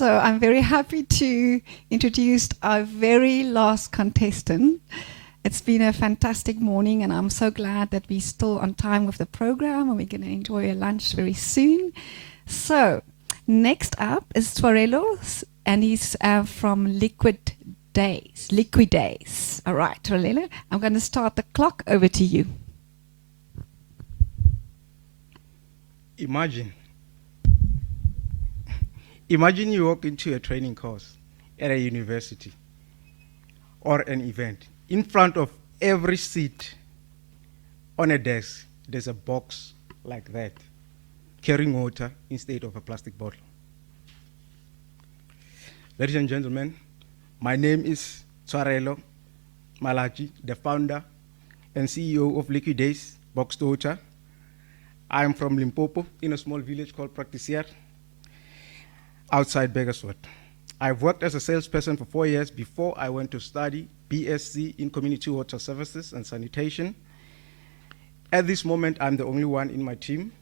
So I'm very happy to introduce our very last contestant. It's been a fantastic morning, and I'm so glad that we're still on time with the program, and we're going to enjoy a lunch very soon. So next up is Tshwarelo, and he's from LiquiDays. LiquiDays. All right, Tshwarelo, I'm going to start the clock. Over to you. Imagine you walk into a training course at a university or an event. In front of every seat on a desk, there's a box like that, carrying water instead of a plastic bottle. Ladies and gentlemen, my name is Tshwarelo Malatji, the founder and CEO of LiquiDays, Boxed Water. I'm from Limpopo, in a small village called Practisier, outside Beggerswood. I've worked as a salesperson for 4 years before I went to study BSc in Community Water Services and Sanitation. At this moment, I'm the only one in my team.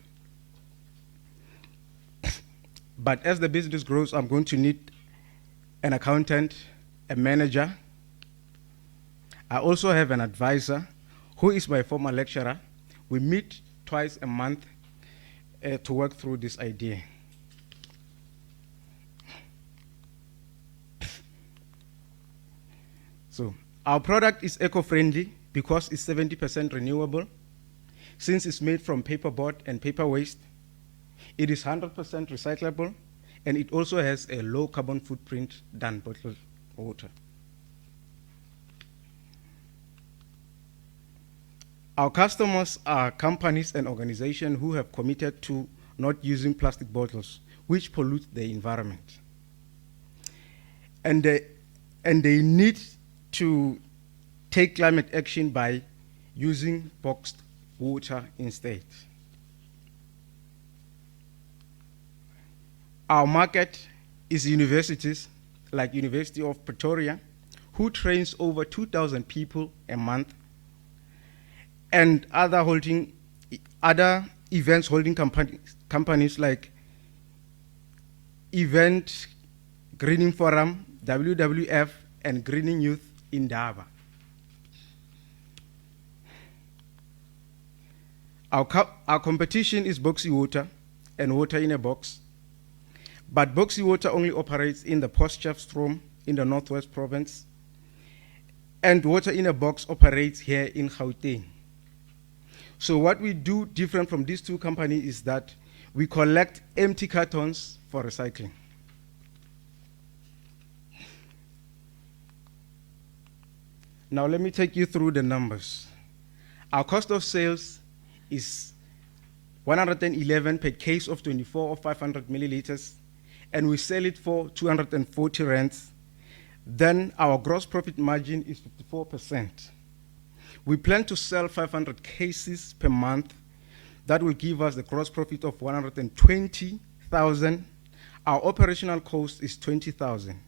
But as the business grows, I'm going to need an accountant, a manager. I also have an advisor who is my former lecturer. We meet twice a month to work through this idea. So our product is eco-friendly because it's 70% renewable. Since it's made from paperboard and paper waste, it is 100% recyclable, and it also has a low carbon footprint than bottled water. Our customers are companies and organizations who have committed to not using plastic bottles, which pollute the environment. And they need to take climate action by using boxed water instead. Our market is universities, like University of Pretoria, who trains over 2,000 people a month, and other events holding companies like Event, Greening Forum, WWF, and Greening Youth in Daba. Our competition is Boxy Water and Water in a Box. But Boxy Water only operates in the Potchefstroom in the Northwest Province. And Water in a Box operates here in Gauteng. So what we do different from these two companies is that we collect empty cartons for recycling. Now let me take you through the numbers. Our cost of sales is 111 per case of 24 or 500 milliliters, and we sell it for 240 rands. Then our gross profit margin is 54%. We plan to sell 500 cases per month. That will give us the gross profit of 120,000. Our operational cost is 20,000.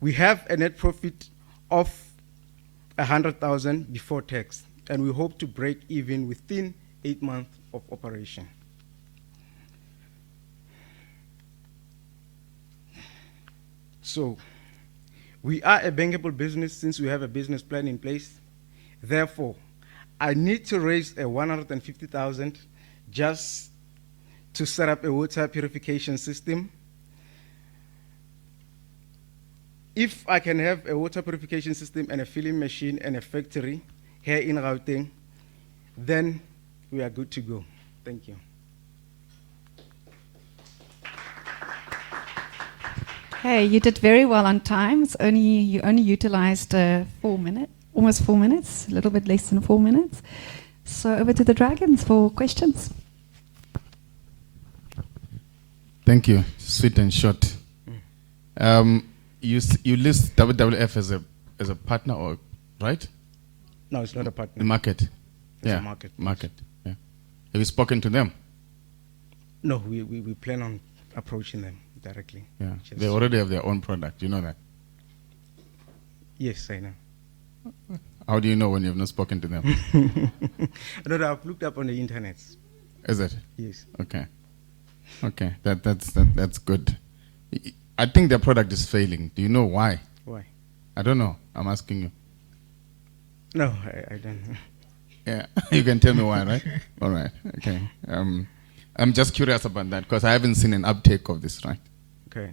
We have a net profit of 100,000 before tax, and we hope to break even within 8 months of operation. So, we are a bankable business since we have a business plan in place. Therefore, I need to raise a 150,000 just to set up a water purification system. If I can have a water purification system and a filling machine and a factory here in Gauteng, then we are good to go. Thank you. Hey, you did very well on time. You only utilized 4 minutes, almost 4 minutes, a little bit less than 4 minutes. So over to the Dragons for questions. Thank you. Sweet and short. You list WWF as a partner, or right? No, it's not a partner. The market. It's a market. Market. Yeah. Have you spoken to them? No, we plan on approaching them directly. Yeah. They already have their own product. You know that? Yes, I know. How do you know when you have not spoken to them? No, I've looked up on the internet. Is it? Yes. Okay. Okay. That's good. I think their product is failing. Do you know why? Why? I don't know. I'm asking you. No, I don't know. Yeah, you can tell me why, right? All right, okay. I'm just curious about that because I haven't seen an uptake of this, right? Okay.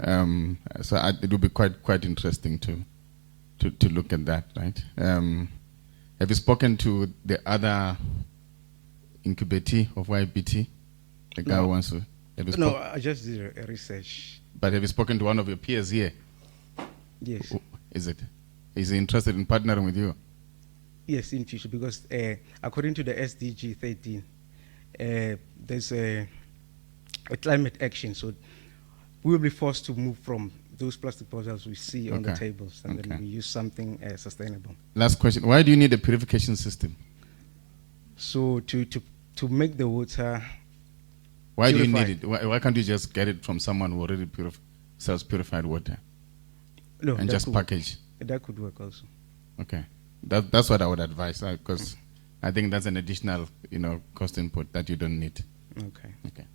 So it would be quite interesting to look at that, right? Have you spoken to the other incubatee of YBT? The guy who wants to. No, I just did a research. But have you spoken to one of your peers here? Yes. Is he interested in partnering with you? Yes, in future, because according to the SDG 13, there's a climate action, so we will be forced to move from those plastic bottles we see on the tables, and then we use something sustainable. Last question: why do you need a purification system? So to make the water. Why purified. do you need it? Why can't you just get it from someone who already sells purified water? No, and just package. That could work also. Okay. That's what I would advise, because I think that's an additional, cost input that you don't need. Okay. Okay.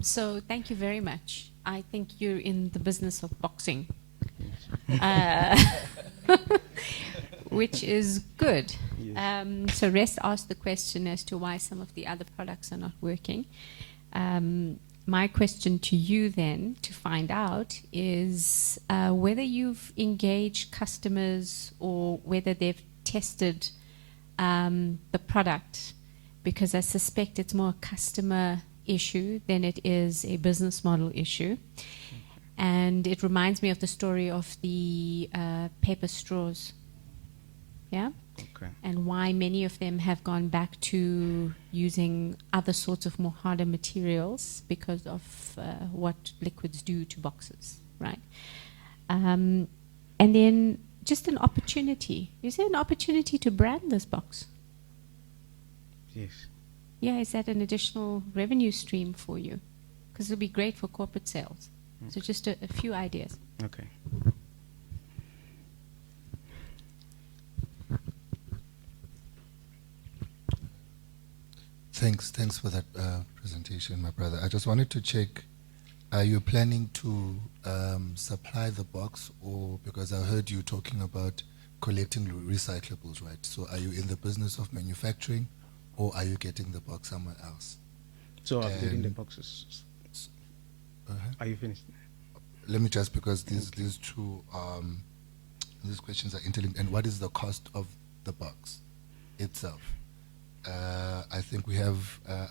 So thank you very much. I think you're in the business of boxing, which is good. Yes. So Rest asked the question as to why some of the other products are not working. My question to you then to find out is whether you've engaged customers or whether they've tested the product, because I suspect it's more a customer issue than it is a business model issue. And it reminds me of the story of the paper straws. Yeah? Okay. And why many of them have gone back to using other sorts of more harder materials because of what liquids do to boxes, right? And then just an opportunity. Is there an opportunity to brand this box? Yes. Yeah, is that an additional revenue stream for you? Because it'll be great for corporate sales. Okay. So just a few ideas. Okay. Thanks for that presentation, my brother. I just wanted to check, are you planning to supply the box, or because I heard you talking about collecting recyclables, right? So are you in the business of manufacturing, or are you getting the box somewhere else? So I'm getting the boxes. Are you finished? Let me just, because these two these questions are interlinked. And what is the cost of the box itself? I think we have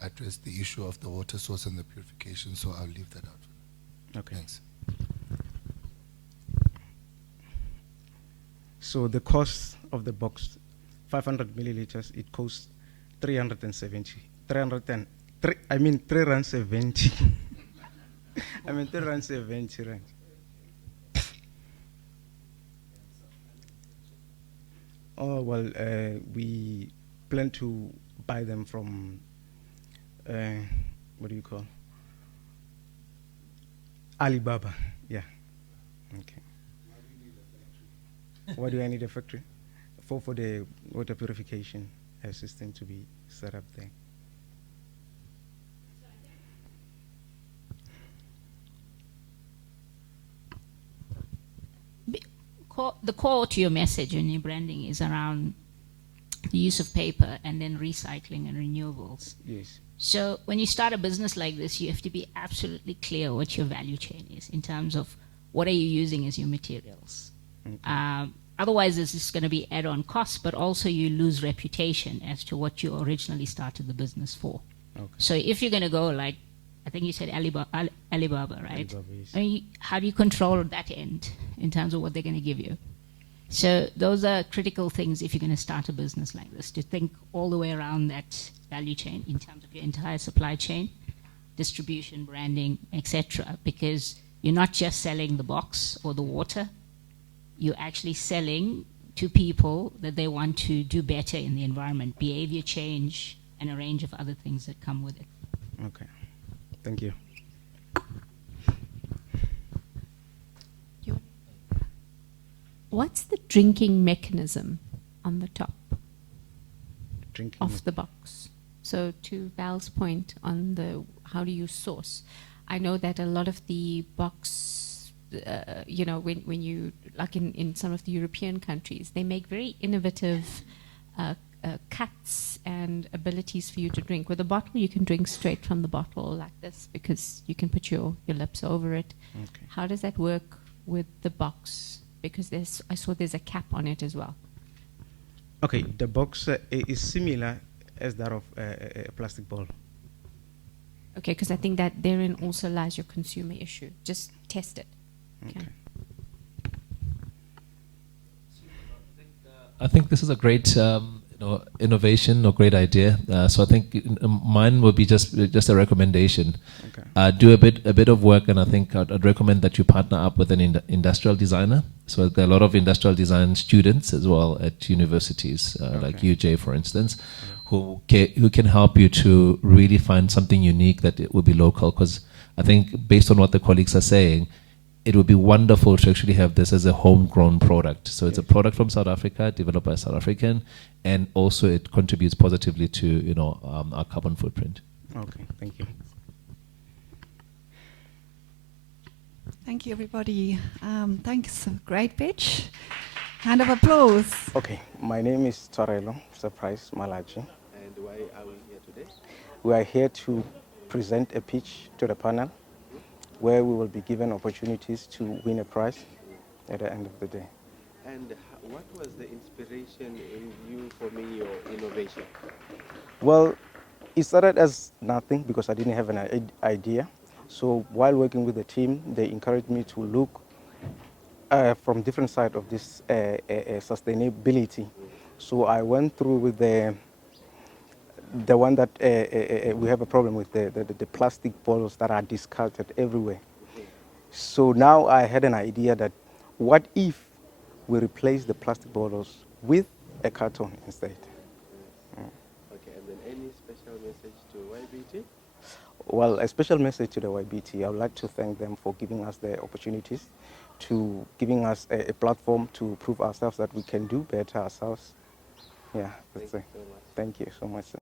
addressed the issue of the water source and the purification, so I'll leave that out. Okay. Thanks. So the cost of the box, 500 milliliters, it costs 370. 370 I mean 370. I mean 370 rand. Oh well, we plan to buy them from what do you call? Alibaba. Yeah. Okay. Why do I need a factory? For the water purification system to be set up there. The core to your message and your branding is around the use of paper and then recycling and renewables. Yes. So when you start a business like this, you have to be absolutely clear what your value chain is in terms of what are you using as your materials. Okay. Otherwise, there's just going to be add-on costs, but also you lose reputation as to what you originally started the business for. Okay. So if you're going to go like, I think you said Alibaba, right? Alibaba, yes. I mean, how do you control that end in terms of what they're going to give you? So those are critical things if you're going to start a business like this, to think all the way around that value chain in terms of your entire supply chain, distribution, branding, etc. Because you're not just selling the box or the water, you're actually selling to people that they want to do better in the environment, behavior change, and a range of other things that come with it. Okay. Thank you. What's the drinking mechanism on the top Drinking. of the box? So to Val's point on the how do you source, I know that a lot of the box, you know, when you, like in some of the European countries, they make very innovative cuts and abilities for you to drink. With a bottle, you can drink straight from the bottle like this because you can put your lips over it. Okay. How does that work with the box? Because I saw there's a cap on it as well. Okay, the box is similar as that of a plastic bottle. Okay, because I think that therein also lies your consumer issue. Just test it. Okay. I think this is a great innovation or great idea. So I think mine would be just a recommendation. Okay. Do a bit of work, and I think I'd recommend that you partner up with an industrial designer. So there are a lot of industrial design students as well at universities, like UJ, for instance, who can help you to really find something unique that it will be local. Because I think based on what the colleagues are saying, it would be wonderful to actually have this as a homegrown product. So it's a product from South Africa, developed by a South African, and also it contributes positively to our carbon footprint. Okay, thank you. Thank you, everybody. Thanks. Great pitch. Hand of applause. Okay, my name is Tshwarelo, Surprise Malatji. And why are we here today? We are here to present a pitch to the panel where we will be given opportunities to win a prize at the end of the day. And what was the inspiration in you for making your innovation? Well, it started as nothing because I didn't have an idea. So while working with the team, they encouraged me to look from different side of this sustainability. So I went through with the one that we have a problem with, the plastic bottles that are discarded everywhere. So now I had an idea that what if we replace the plastic bottles with a carton instead? Okay, and then any special message to YBT? Well, a special message to the YBT. I would like to thank them for giving us the opportunities, to giving us a platform to prove ourselves that we can do better ourselves. Yeah, that's it. Thank you so much. Thank you so much.